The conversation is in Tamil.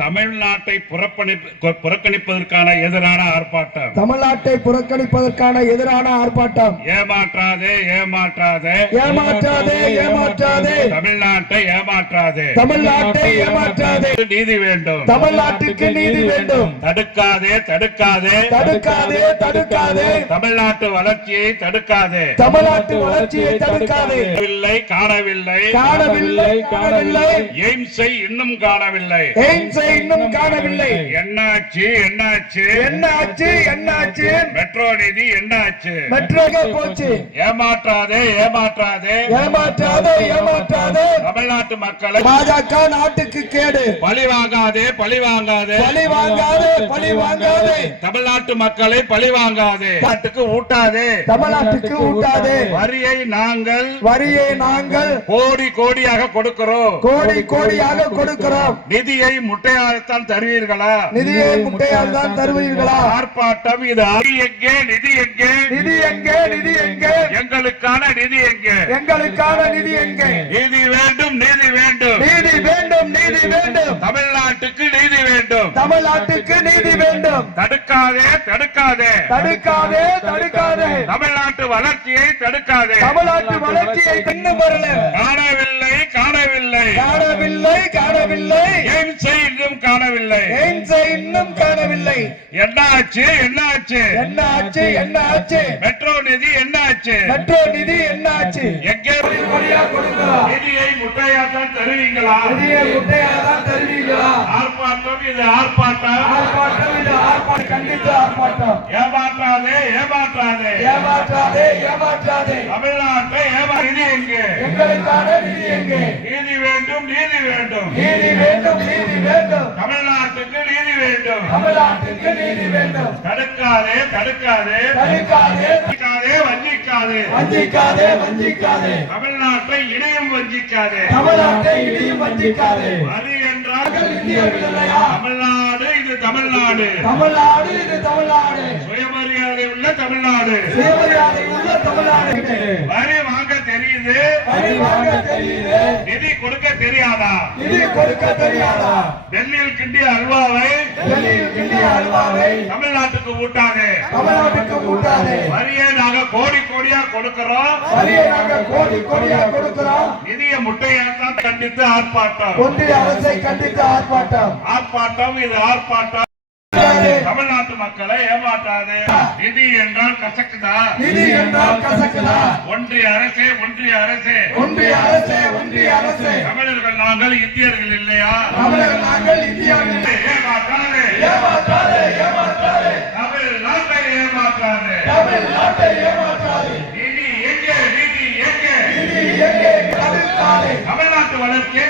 தமிழ்நாட்டை புறக்கணிப்பதற்கான எதிரான ஆர்ப்பாட்டம். தமிழ்நாட்டை புறக்கணிப்பதற்கான எதிரான ஆர்ப்பாட்டம். ஏமாற்றாதே ஏமாற்றாதே ஏமாற்றாதே ஏமாற்றாதே தமிழ்நாட்டை ஏமாற்றாதே தமிழ்நாட்டை ஏமாற்றாதே நீதி வேண்டும். தமிழ்நாட்டுக்கு நீதி வேண்டும். தடுக்காதே தடுக்காதே தடுக்காதே தடுக்காதே தமிழ்நாட்டு வளர்ச்சியை தடுக்காதே தமிழ்நாட்டு வளர்ச்சியை தடுக்காதே காணவில்லை காணவில்லை காணவில்லை எய்ம்ஸை இன்னும் காணவில்லை எய்ம்ஸை இன்னும் காணவில்லை. என்னாச்சு என்னாச்சு என்னாச்சு என்னாச்சு மெட்ரோ நிதி என்னாச்சு மெட்ரோவே போச்சு. ஏமாற்றாதே ஏமாற்றாதே ஏமாற்றாதே ஏமாற்றாதே தமிழ்நாட்டு மக்களை பாஜக நாட்டுக்கு கேடு. பழி வாங்காதே பழி வாங்காதே பழி வாங்காதே பழி வாங்காதே தமிழ்நாட்டு மக்களை பழி வாங்காதே நாட்டுக்கு ஊட்டாதே தமிழ்நாட்டுக்கு ஊட்டாதே. வரியை நாங்கள் கோடி கோடியாக கொடுக்கிறோம். கோடி கோடியாக கொடுக்கிறோம். நிதியை முட்டையாகத்தான் தருவீர்களா? நிதியை முட்டையால் தான் தருவீர்களா? ஆர்ப்பாட்டம் இது. எங்கே நிதி எங்கே நிதி எங்கே நிதி எங்கே எங்களுக்கான நிதி எங்கே எங்களுக்கான நிதி எங்கே? நீதி வேண்டும் நீதி வேண்டும் நீதி வேண்டும் நீதி வேண்டும் தமிழ்நாட்டுக்கு நீதி வேண்டும். தமிழ்நாட்டுக்கு நீதி வேண்டும். தடுக்காதே தடுக்காதே தடுக்காதே தடுக்காதே தமிழ்நாட்டு வளர்ச்சியை தடுக்காதே. தமிழ்நாட்டு வளர்ச்சியை இன்னும் வரல. காணவில்லை காணவில்லை காணவில்லை காணவில்லை எய்ம்ஸை இன்னும் காணவில்லை. எய்ம்ஸை இன்னும் காணவில்லை. என்னாச்சு என்னாச்சு என்னாச்சு என்னாச்சு மெட்ரோ நிதி என்னாச்சு மெட்ரோ நிதி என்னாச்சு? எங்கே கொடுக்கிறோம். நிதியை முட்டையாத்தான் தருவீங்களா? நிதியை முட்டையாக தான் தருவீங்களா? ஆர்ப்பாட்டம் இது ஆர்ப்பாட்டம். ஆர்ப்பாட்டம் இது ஆர்ப்பாட்டம். கண்டித்து ஆர்ப்பாட்டம். ஏமாற்றாதே ஏமாற்றாதே ஏமாற்றாதே ஏமாற்றாதே தமிழ்நாட்டை நிதி எங்கே எங்களுக்கான நிதி எங்கே? நீதி வேண்டும் நீதி வேண்டும் நீதி வேண்டும் நீதி வேண்டும் தமிழ்நாட்டுக்கு நீதி வேண்டும். தமிழ்நாட்டுக்கு நீதி வேண்டும். தடுக்காதே தடுக்காதே தடுக்காதே வஞ்சிக்காதே வஞ்சிக்காதே வஞ்சிக்காதே வஞ்சிக்காதே தமிழ்நாட்டை இணையும் வஞ்சிக்காதே. தமிழ்நாட்டை இனியும் வஞ்சிக்காதே. வரி என்றால் இந்தியர்கள் இல்லையா? தமிழ்நாடு இது தமிழ்நாடு. தமிழ்நாடு இது தமிழ்நாடு. சுயமரியாதை உள்ள தமிழ்நாடு. சுயமரியாதை உள்ள தமிழ்நாடு. வரி வாங்க தெரியுது வரி வாங்க தெரியுது. நிதி கொடுக்க தெரியாதா? நிதி கொடுக்க தெரியாதா? டெல்லியில் கிண்டிய அல்வாவை டெல்லியில் கிண்டிய அல்வாவை தமிழ்நாட்டுக்கு ஊட்டாதே. தமிழ்நாட்டுக்கு ஊட்டாதே. வரியை நாங்க கோடி கோடியா கொடுக்கிறோம். வரியை நாங்கள் கோடி கோடியா கொடுக்கிறோம். நிதிய முட்டையாத்தான் கண்டித்து ஆர்ப்பாட்டம். ஒன்றிய அரசை கண்டித்து ஆர்ப்பாட்டம். ஆர்ப்பாட்டம் இது ஆர்ப்பாட்டம். தமிழ்நாட்டு மக்களை ஏமாற்றாதே. நிதி என்றால் கசக்குதா? நிதி என்றால் கசக்குதா? ஒன்றிய அரசே ஒன்றிய அரசே ஒன்றிய அரசே ஒன்றிய அரசே தமிழர்கள் நாங்கள் இந்தியர்கள் இல்லையா? தமிழர்கள் நாங்கள் இந்தியாவில் ஏமாற்றாதே ஏமாற்றாதே ஏமாற்றாதே தமிழ்நாட்டை ஏமாற்றாதே. தமிழ்நாட்டை ஏமாற்றாதே. நிதி எங்கே நிதி எங்கே நிதி எங்கே? தடுக்காதே தமிழ்நாட்டு வளர்ச்சியை